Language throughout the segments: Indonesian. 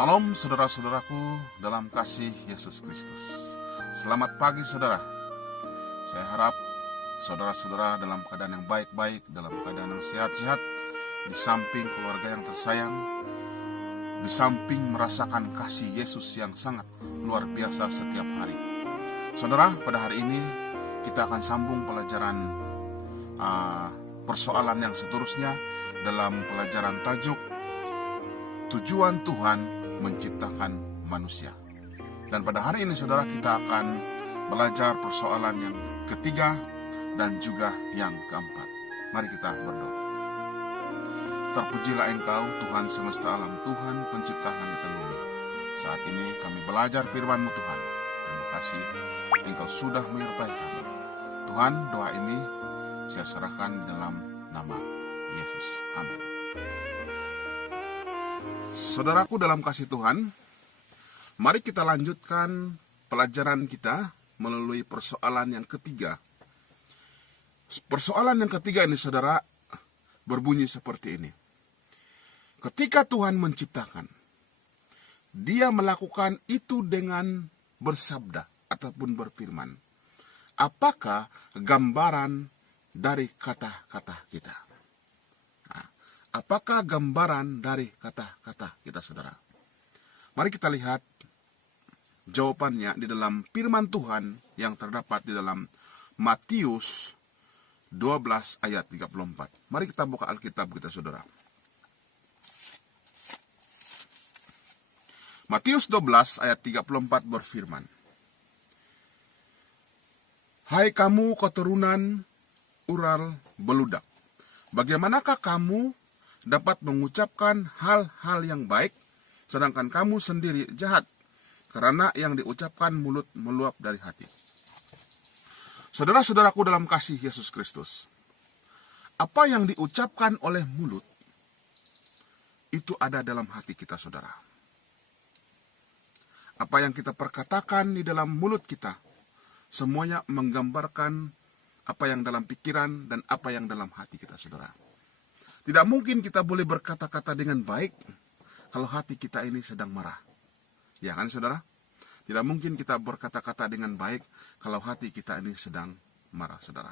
Salam saudara-saudaraku dalam kasih Yesus Kristus. Selamat pagi saudara. Saya harap saudara-saudara dalam keadaan yang baik-baik, dalam keadaan yang sehat-sehat, di samping keluarga yang tersayang, di samping merasakan kasih Yesus yang sangat luar biasa setiap hari. Saudara, pada hari ini kita akan sambung pelajaran persoalan yang seterusnya dalam pelajaran tajuk Tujuan Tuhan menciptakan manusia. Dan pada hari ini saudara, kita akan belajar persoalan yang ketiga dan juga yang keempat. Mari kita berdoa. Terpujilah Engkau Tuhan semesta alam, Tuhan pencipta langit dan bumi. Saat ini kami belajar firman-Mu Tuhan. Terima kasih Engkau sudah menyertai kami. Tuhan, doa ini saya serahkan dalam nama Yesus. Amin. Saudaraku dalam kasih Tuhan, mari kita lanjutkan pelajaran kita melalui persoalan yang ketiga. Persoalan yang ketiga ini saudara berbunyi seperti ini. Ketika Tuhan menciptakan, Dia melakukan itu dengan bersabda ataupun berfirman. Apakah gambaran dari kata-kata kita? Apakah gambaran dari kata-kata kita, saudara? Mari kita lihat jawabannya di dalam firman Tuhan yang terdapat di dalam Matius 12 ayat 34. Mari kita buka Alkitab kita, saudara. Matius 12 ayat 34 berfirman, Hai kamu keturunan ural beludak, bagaimanakah kamu dapat mengucapkan hal-hal yang baik, sedangkan kamu sendiri jahat, karena yang diucapkan mulut meluap dari hati. Saudara-saudaraku dalam kasih Yesus Kristus, apa yang diucapkan oleh mulut, itu ada dalam hati kita, saudara. Apa yang kita perkatakan di dalam mulut kita, semuanya menggambarkan apa yang dalam pikiran dan apa yang dalam hati kita, saudara. Tidak mungkin kita boleh berkata-kata dengan baik kalau hati kita ini sedang marah. Ya kan saudara? Tidak mungkin kita berkata-kata dengan baik kalau hati kita ini sedang marah, saudara.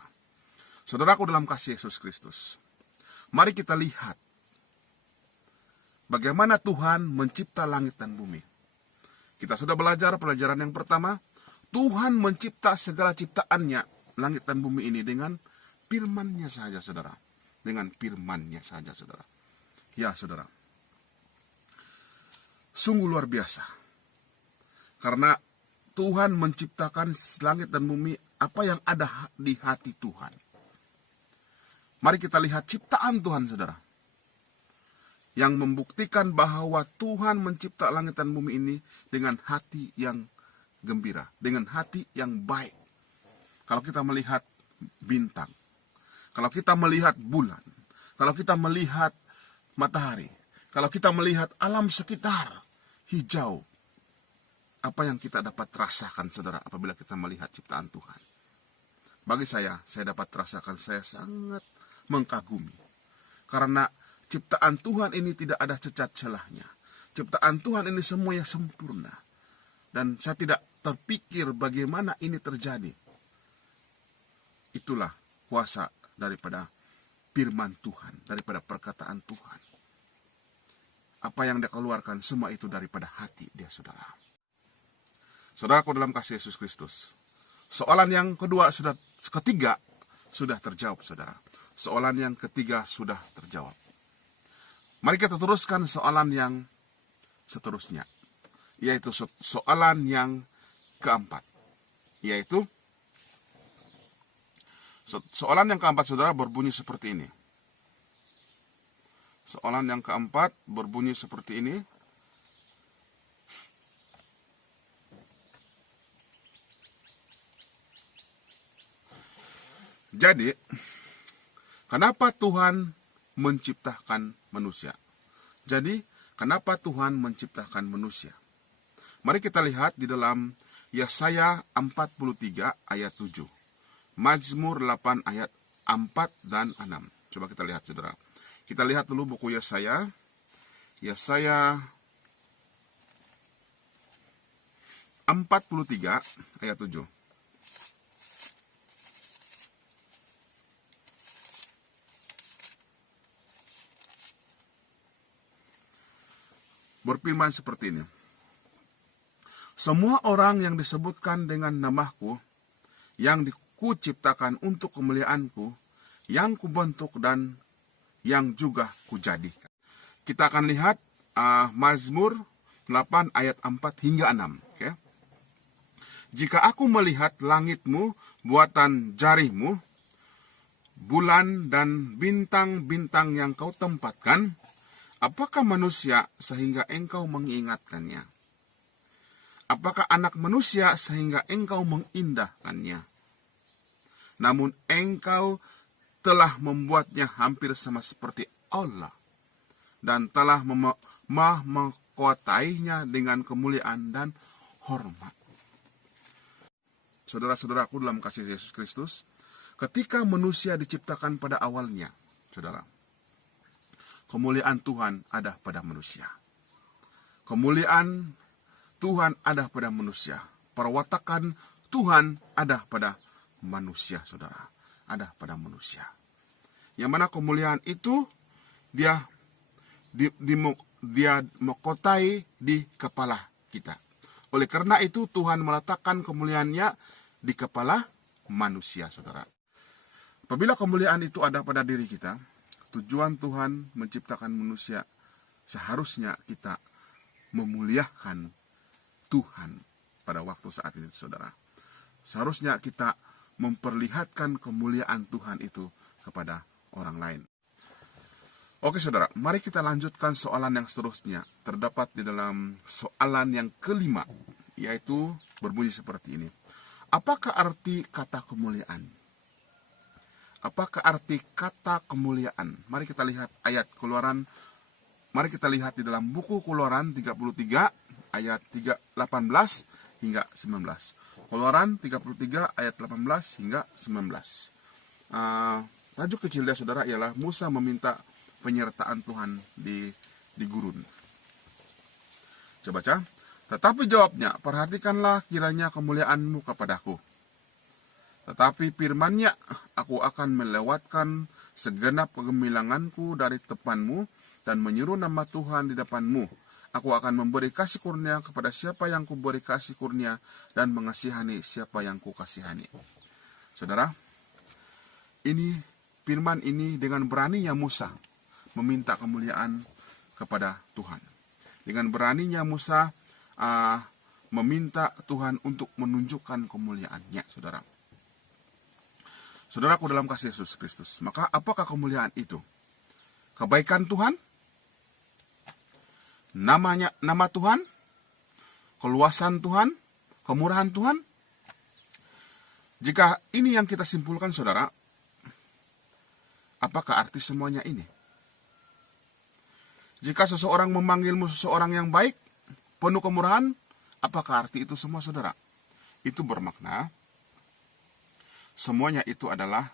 Saudaraku dalam kasih Yesus Kristus, mari kita lihat bagaimana Tuhan mencipta langit dan bumi. Kita sudah belajar pelajaran yang pertama, Tuhan mencipta segala ciptaannya, langit dan bumi ini dengan firman-Nya saja, saudara. Dengan firman-Nya saja, saudara. Ya, saudara. Sungguh luar biasa. Karena Tuhan menciptakan langit dan bumi, apa yang ada di hati Tuhan. Mari kita lihat ciptaan Tuhan, saudara. Yang membuktikan bahwa Tuhan mencipta langit dan bumi ini dengan hati yang gembira, dengan hati yang baik. Kalau kita melihat bintang, kalau kita melihat bulan, kalau kita melihat matahari, kalau kita melihat alam sekitar hijau, apa yang kita dapat rasakan, saudara, apabila kita melihat ciptaan Tuhan? Bagi saya dapat rasakan, saya sangat mengagumi. Karena ciptaan Tuhan ini tidak ada cacat celahnya. Ciptaan Tuhan ini semuanya sempurna. Dan saya tidak terpikir bagaimana ini terjadi. Itulah kuasa daripada firman Tuhan, daripada perkataan Tuhan. Apa yang dia keluarkan, semua itu daripada hati dia, saudara. Saudaraku dalam kasih Yesus Kristus, soalan yang ketiga sudah terjawab, saudara. Soalan yang ketiga sudah terjawab. Mari kita teruskan soalan yang seterusnya, yaitu soalan yang keempat, yaitu soalan yang keempat, saudara, berbunyi seperti ini. Soalan yang keempat berbunyi seperti ini. Jadi, kenapa Tuhan menciptakan manusia? Jadi, kenapa Tuhan menciptakan manusia? Mari kita lihat di dalam Yesaya 43 ayat 7. Mazmur 8 ayat 4 dan 6. Coba kita lihat, saudara. Kita lihat dulu buku Yesaya. Yesaya 43 ayat 7. Berfirman seperti ini. Semua orang yang disebutkan dengan namaku, yang kuciptakan untuk kemuliaanku, yang kubentuk dan yang juga kujadikan. Kita akan lihat Mazmur 8 ayat 4 hingga 6. Okay? Jika aku melihat langitmu, buatan jarimu, bulan dan bintang-bintang yang kau tempatkan, apakah manusia sehingga engkau mengingatkannya? Apakah anak manusia sehingga engkau mengindahkannya? Namun engkau telah membuatnya hampir sama seperti Allah, dan telah mengkotainya dengan kemuliaan dan hormat. Saudara-saudaraku dalam kasih Yesus Kristus, ketika manusia diciptakan pada awalnya, saudara, kemuliaan Tuhan ada pada manusia. Kemuliaan Tuhan ada pada manusia. Perwatakan Tuhan ada pada manusia, saudara. Ada pada manusia. Yang mana kemuliaan itu dia mengkotai di kepala kita. Oleh karena itu Tuhan meletakkan kemuliaannya di kepala manusia, saudara. Apabila kemuliaan itu ada pada diri kita, tujuan Tuhan menciptakan manusia, seharusnya kita memuliakan Tuhan pada waktu saat ini, saudara. Seharusnya kita memperlihatkan kemuliaan Tuhan itu kepada orang lain. Oke, saudara, mari kita lanjutkan soalan yang seterusnya. Terdapat di dalam soalan yang kelima, yaitu berbunyi seperti ini. Apakah arti kata kemuliaan? Apakah arti kata kemuliaan? Mari kita lihat ayat Keluaran. Mari kita lihat di dalam buku Keluaran 33 ayat 18 hingga 19. Keluaran 33 ayat 18 hingga 19. Tajuk kecilnya, saudara, ialah Musa meminta penyertaan Tuhan di gurun. Coba baca. Tetapi jawabnya, perhatikanlah kiranya kemuliaanmu kepadaku. Tetapi firman-Nya, aku akan melewatkan segenap kegemilanganku dari depanmu dan menyuruh nama Tuhan di depanmu. Aku akan memberi kasih kurnia kepada siapa yang kuberi kasih kurnia dan mengasihani siapa yang kukasihani. Saudara, ini firman ini dengan beraninya Musa meminta kemuliaan kepada Tuhan. Dengan beraninya Musa meminta Tuhan untuk menunjukkan kemuliaan-Nya, saudara. Saudaraku dalam kasih Yesus Kristus, maka apakah kemuliaan itu? Kebaikan Tuhan? Nama Tuhan? Keluasan Tuhan? Kemurahan Tuhan? Jika ini yang kita simpulkan, saudara, apakah arti semuanya ini? Jika seseorang memanggilmu seseorang yang baik, penuh kemurahan, apakah arti itu semua, saudara? Itu bermakna semuanya itu adalah,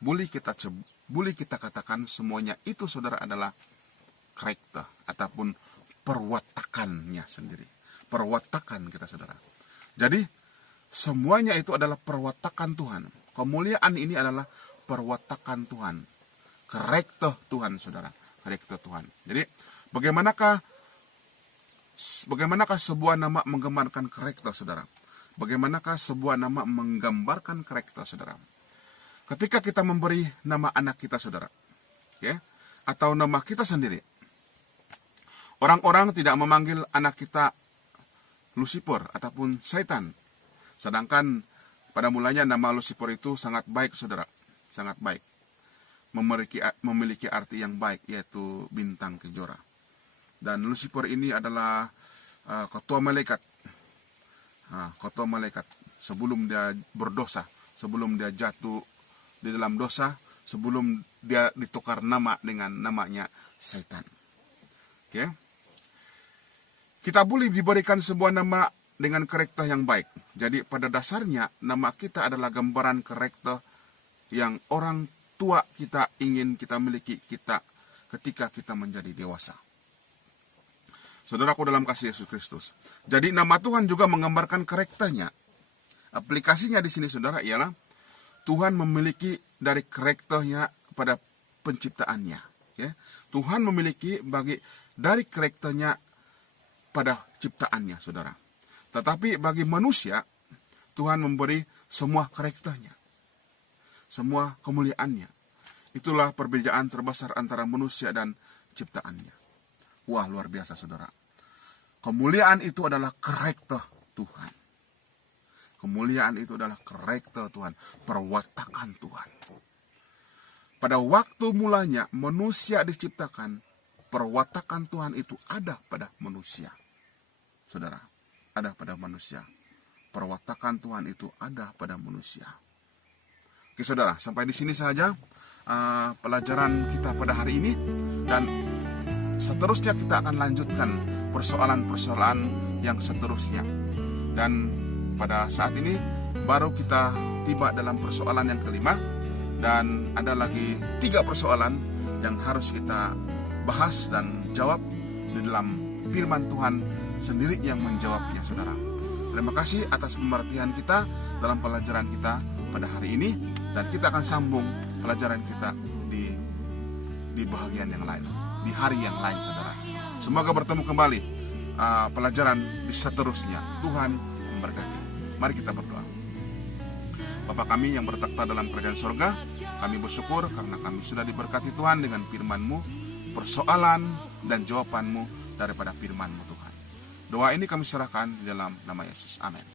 boleh kita katakan semuanya itu, saudara, adalah karakter ataupun perwatakannya sendiri. Perwatakan kita, saudara. Jadi semuanya itu adalah perwatakan Tuhan. Kemuliaan ini adalah perwatakan Tuhan. Karakter Tuhan, saudara. Karakter Tuhan. Jadi bagaimanakah sebuah nama menggambarkan karakter, saudara? Bagaimanakah sebuah nama menggambarkan karakter, saudara? Ketika kita memberi nama anak kita, saudara, atau nama kita sendiri, orang-orang tidak memanggil anak kita Lucifer ataupun Satan. Sedangkan pada mulanya nama Lucifer itu sangat baik, saudara. Sangat baik. Memiliki arti yang baik, yaitu bintang kejora. Dan Lucifer ini adalah ketua malaikat. Ketua malaikat sebelum dia berdosa, sebelum dia jatuh di dalam dosa, sebelum dia ditukar nama dengan namanya Satan. Oke. Kita boleh diberikan sebuah nama dengan karakter yang baik. Jadi pada dasarnya nama kita adalah gambaran karakter yang orang tua kita ingin kita miliki kita ketika kita menjadi dewasa. Saudaraku dalam kasih Yesus Kristus. Jadi nama Tuhan juga menggambarkan karakternya. Aplikasinya di sini saudara ialah Tuhan memiliki dari karakternya pada penciptaannya. Ya. Tuhan memiliki dari karakternya pada ciptaannya, saudara. Tetapi bagi manusia, Tuhan memberi semua karakternya, semua kemuliaannya. Itulah perbedaan terbesar antara manusia dan ciptaannya. Wah, luar biasa, saudara. Kemuliaan itu adalah karakter Tuhan. Kemuliaan itu adalah karakter Tuhan, perwatakan Tuhan. Pada waktu mulanya manusia diciptakan, perwatakan Tuhan itu ada pada manusia. Saudara, ada pada manusia. Perwatakan Tuhan itu ada pada manusia. Oke saudara, sampai di sini saja pelajaran kita pada hari ini. Dan seterusnya kita akan lanjutkan persoalan-persoalan yang seterusnya. Dan pada saat ini baru kita tiba dalam persoalan yang kelima. Dan ada lagi 3 persoalan yang harus kita bahas dan jawab di dalam firman Tuhan sendiri yang menjawabnya, saudara. Terima kasih atas pemerhatian kita dalam pelajaran kita pada hari ini. Dan kita akan sambung pelajaran kita di bahagian yang lain, di hari yang lain, saudara. Semoga bertemu kembali pelajaran di seterusnya. Tuhan memberkati. Mari kita berdoa. Bapa kami yang bertakhta dalam kerajaan sorga, kami bersyukur karena kami sudah diberkati Tuhan dengan firman-Mu, persoalan dan jawaban-Mu daripada firman-Mu Tuhan. Doa ini kami serahkan di dalam nama Yesus. Amin.